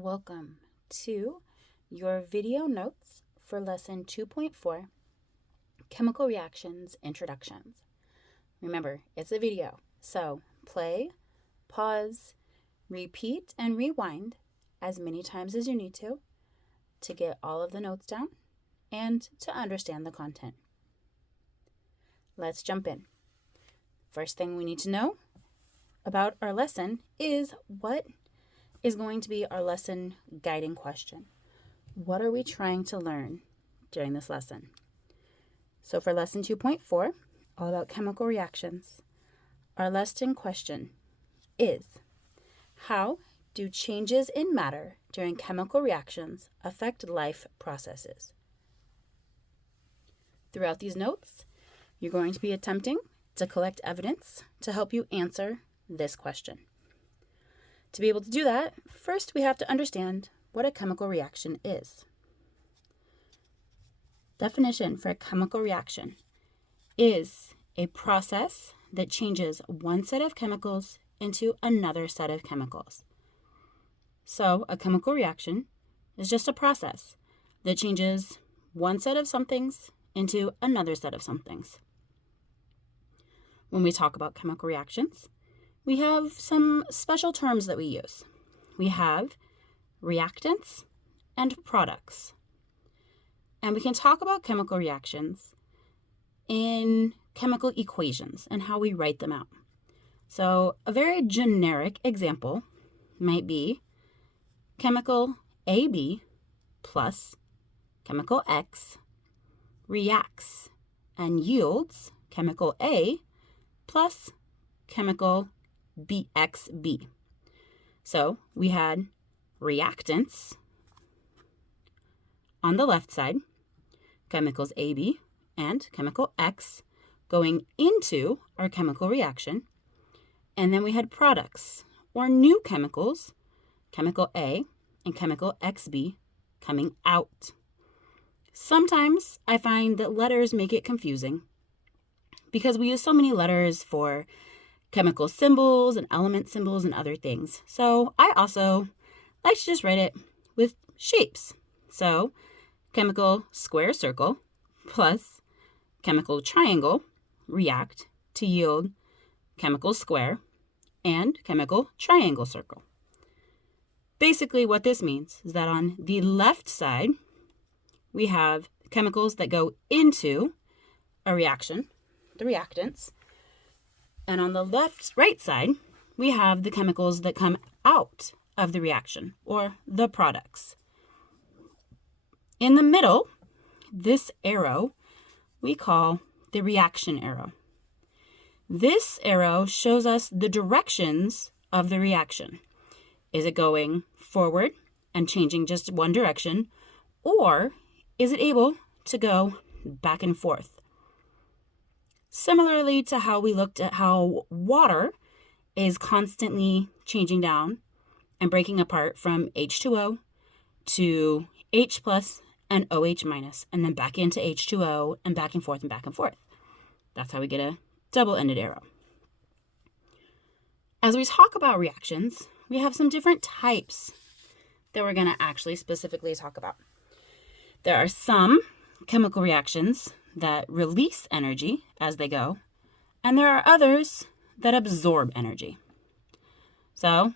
Welcome to your video notes for lesson 2.4, Chemical Reactions Introductions. Remember, it's a video, so play, pause, repeat, and rewind as many times as you need to get all of the notes down and to understand the content. Let's jump in. First thing we need to know about our lesson is what is going to be our lesson guiding question. What are we trying to learn during this lesson? So for lesson 2.4, all about chemical reactions, our lesson question is, how do changes in matter during chemical reactions affect life processes? Throughout these notes, you're going to be attempting to collect evidence to help you answer this question. To be able to do that, first we have to understand what a chemical reaction is. Definition for a chemical reaction is a process that changes one set of chemicals into another set of chemicals. So a chemical reaction is just a process that changes one set of somethings into another set of somethings. When we talk about chemical reactions, we have some special terms that we use. We have reactants and products. And we can talk about chemical reactions in chemical equations and how we write them out. So a very generic example might be chemical AB plus chemical X reacts and yields chemical A plus chemical BXB. So we had reactants on the left side, chemicals AB and chemical X going into our chemical reaction. And then we had products or new chemicals, chemical A and chemical XB coming out. Sometimes I find that letters make it confusing because we use so many letters for chemical symbols and element symbols and other things. So I also like to just write it with shapes. So chemical square circle plus chemical triangle react to yield chemical square and chemical triangle circle. Basically what this means is that on the left side, we have chemicals that go into a reaction, the reactants. And on the right side, we have the chemicals that come out of the reaction, or the products. In the middle, this arrow we call the reaction arrow. This arrow shows us the directions of the reaction. Is it going forward and changing just one direction, or is it able to go back and forth? Similarly to how we looked at how water is constantly changing down and breaking apart from H2O to H plus and OH minus, and then back into H2O and back and forth and back and forth. That's how we get a double-ended arrow. As we talk about reactions, we have some different types that we're going to actually specifically talk about. There are some chemical reactions that release energy as they go, and there are others that absorb energy. So,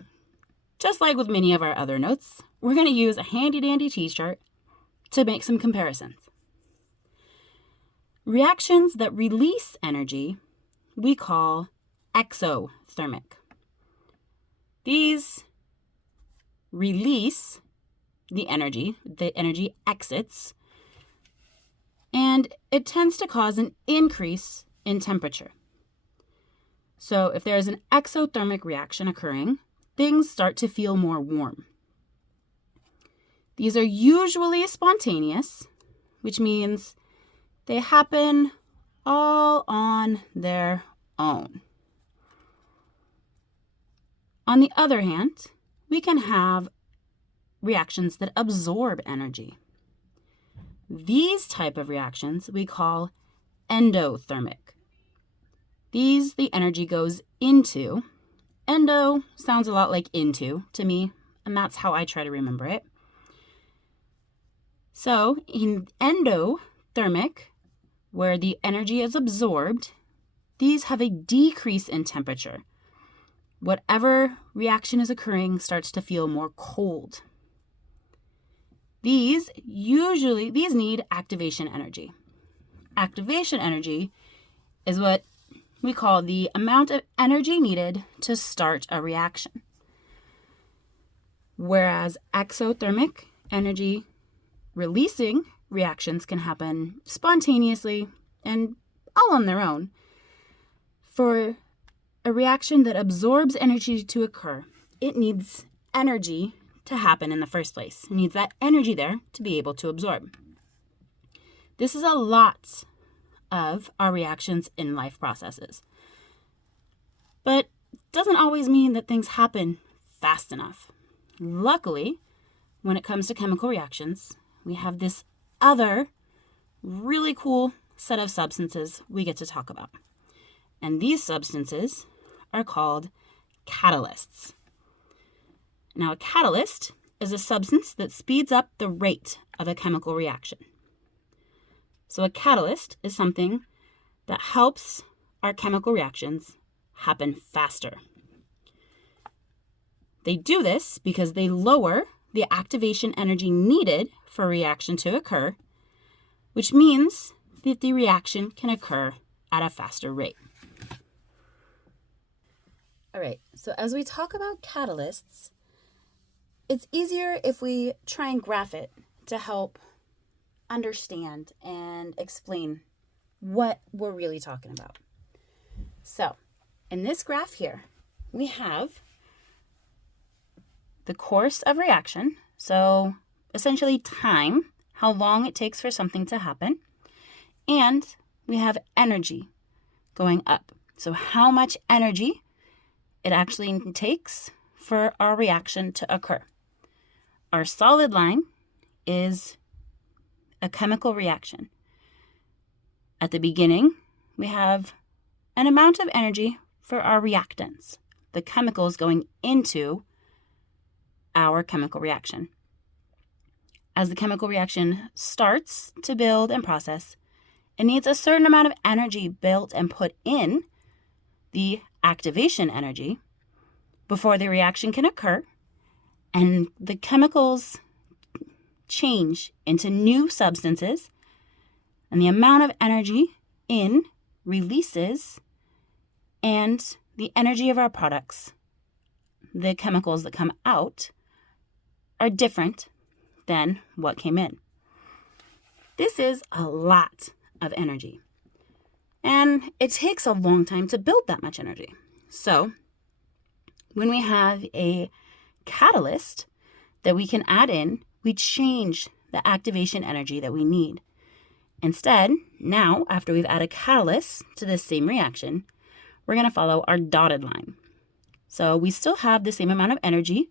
just like with many of our other notes, we're going to use a handy-dandy T-chart to make some comparisons. Reactions that release energy we call exothermic. These release the energy exits, and it tends to cause an increase in temperature. So if there is an exothermic reaction occurring, things start to feel more warm. These are usually spontaneous, which means they happen all on their own. On the other hand, we can have reactions that absorb energy. These type of reactions we call endothermic. The energy goes into. Endo sounds a lot like into to me. and that's how I try to remember it. So in endothermic, where the energy is absorbed, these have a decrease in temperature. Whatever reaction is occurring starts to feel more cold. These need activation energy. Activation energy is what we call the amount of energy needed to start a reaction. Whereas exothermic energy releasing reactions can happen spontaneously and all on their own. For a reaction that absorbs energy to occur, it needs energy to happen in the first place. It needs that energy there to be able to absorb. This is a lot of our reactions in life processes. But it doesn't always mean that things happen fast enough. Luckily, when it comes to chemical reactions, we have this other really cool set of substances we get to talk about. And these substances are called catalysts. Now, a catalyst is a substance that speeds up the rate of a chemical reaction. So a catalyst is something that helps our chemical reactions happen faster. They do this because they lower the activation energy needed for a reaction to occur, which means that the reaction can occur at a faster rate. All right, so as we talk about catalysts, it's easier if we try and graph it to help understand and explain what we're really talking about. So, in this graph here, we have the course of reaction, so essentially time, how long it takes for something to happen, and we have energy going up. So how much energy it actually takes for our reaction to occur. Our solid line is a chemical reaction. At the beginning, we have an amount of energy for our reactants, the chemicals going into our chemical reaction. As the chemical reaction starts to build and process, it needs a certain amount of energy built and put in, the activation energy, before the reaction can occur, and the chemicals change into new substances, and the amount of energy in releases, and the energy of our products, the chemicals that come out, are different than what came in. This is a lot of energy, and it takes a long time to build that much energy. So when we have a catalyst that we can add in, we change the activation energy that we need. Instead, now, after we've added catalyst to this same reaction, we're going to follow our dotted line. So we still have the same amount of energy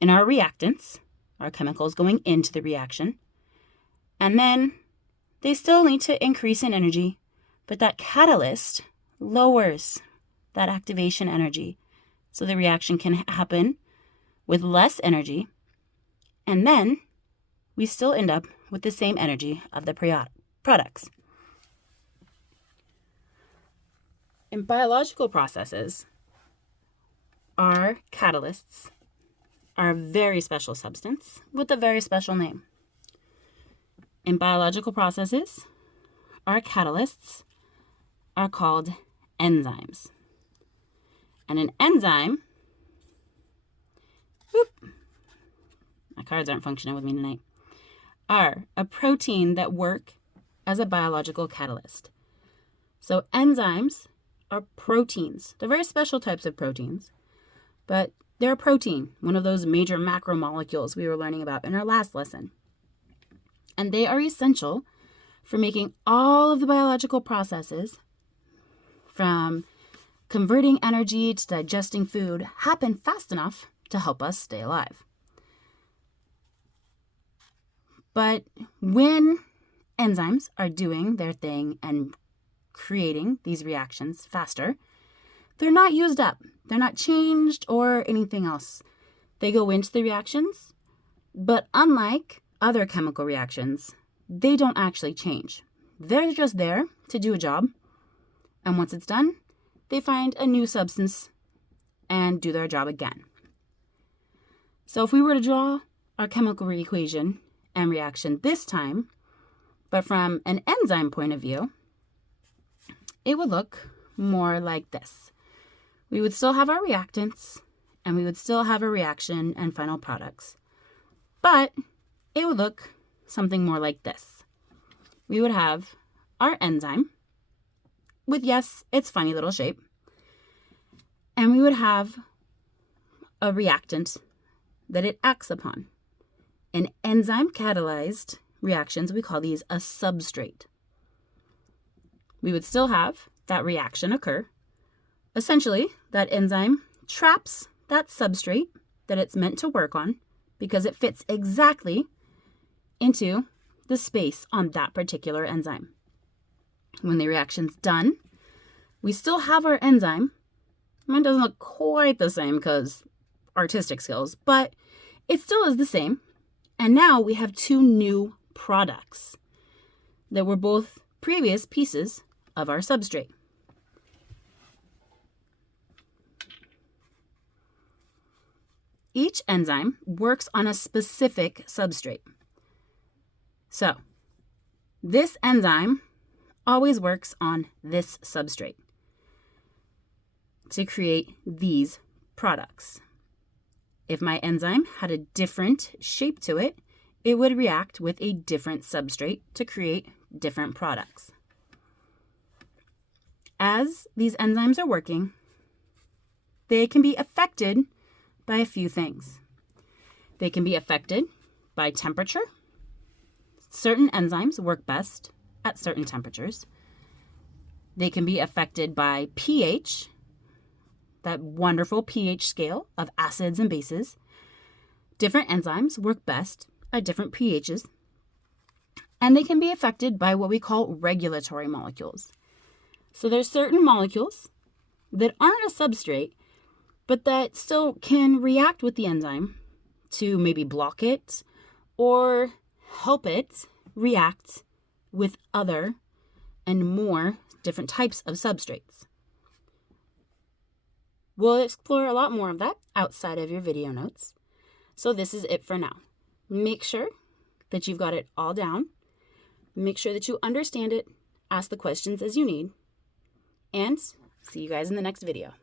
in our reactants, our chemicals going into the reaction, and then they still need to increase in energy, but that catalyst lowers that activation energy so the reaction can happen with less energy, and then we still end up with the same energy of the products. In biological processes, our catalysts are a very special substance with a very special name. In biological processes, our catalysts are called enzymes. And an enzyme, my cards aren't functioning with me tonight, are a protein that work as a biological catalyst. So enzymes are proteins. They're very special types of proteins, but they're a protein, one of those major macromolecules we were learning about in our last lesson. And they are essential for making all of the biological processes, from converting energy to digesting food, happen fast enough to help us stay alive. But when enzymes are doing their thing and creating these reactions faster, they're not used up. They're not changed or anything else. They go into the reactions, but unlike other chemical reactions, they don't actually change. They're just there to do a job, and once it's done, they find a new substance and do their job again. So if we were to draw our chemical equation and reaction this time, but from an enzyme point of view, it would look more like this. We would still have our reactants, and we would still have a reaction and final products, but it would look something more like this. We would have our enzyme with, yes, its funny little shape, and we would have a reactant that it acts upon. In enzyme catalyzed reactions, we call these a substrate. We would still have that reaction occur. Essentially, that enzyme traps that substrate that it's meant to work on because it fits exactly into the space on that particular enzyme. When the reaction's done, we still have our enzyme. Mine doesn't look quite the same because artistic skills, but it still is the same. And now we have two new products that were both previous pieces of our substrate. Each enzyme works on a specific substrate. So, this enzyme always works on this substrate to create these products. If my enzyme had a different shape to it, it would react with a different substrate to create different products. As these enzymes are working, they can be affected by a few things. They can be affected by temperature. Certain enzymes work best at certain temperatures. They can be affected by pH, that wonderful pH scale of acids and bases. Different enzymes work best at different pHs. And they can be affected by what we call regulatory molecules. So there's certain molecules that aren't a substrate, but that still can react with the enzyme to maybe block it or help it react with other and more different types of substrates. We'll explore a lot more of that outside of your video notes. So this is it for now. Make sure that you've got it all down. Make sure that you understand it. Ask the questions as you need. And see you guys in the next video.